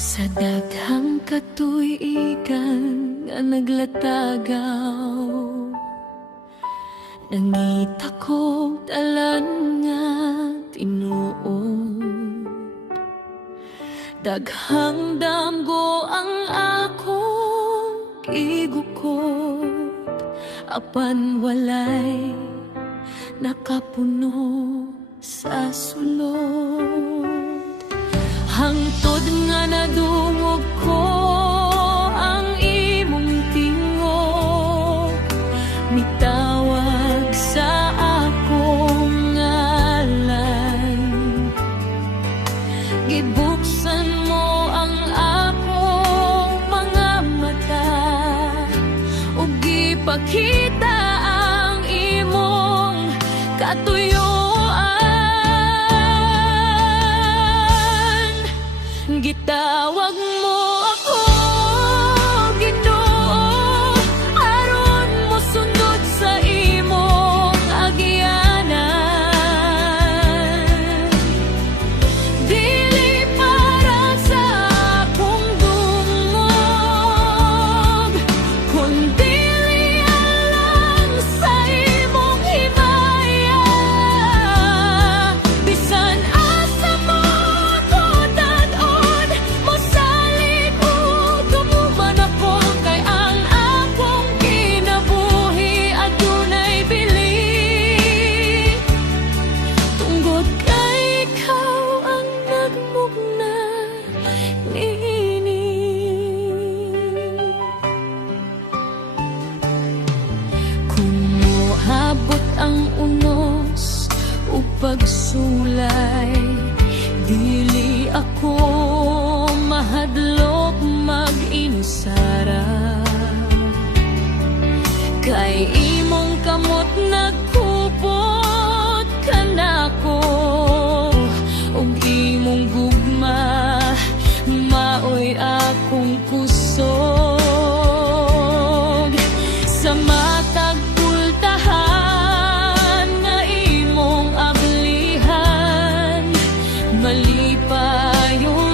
Sa daghang katuigan nga naglatagaw, nangita ko talan nga tinuod. Daghang damgo ang akong igukod, apan walay nakapuno sa sulod. Hangtod nga nadungog ko ang imong tingog, mitawag sa akong ngalan. Gibuksan mo ang akong mga mata, ug gipakita ang imong katuyoan. Gitawag mo ako, Ginoo, aron mo sundot sa imong agyanan. Dili para sa akong dungog, kundili alang sa imong himaya. Bisan asa mo ko tan-on, mosalig o tumuman ako, kay ang akong kinabuhi adunay bili. Tungod kay ikaw ang nagmugna niini. Kung mohabot ang unos o pagsulay, dili ako mahadlok mag-inisara. Kay imong kamot nagkupot kanako, ug imong gugma maoy akong kusog. Sa matag pultahan nga imong ablihan, malipayon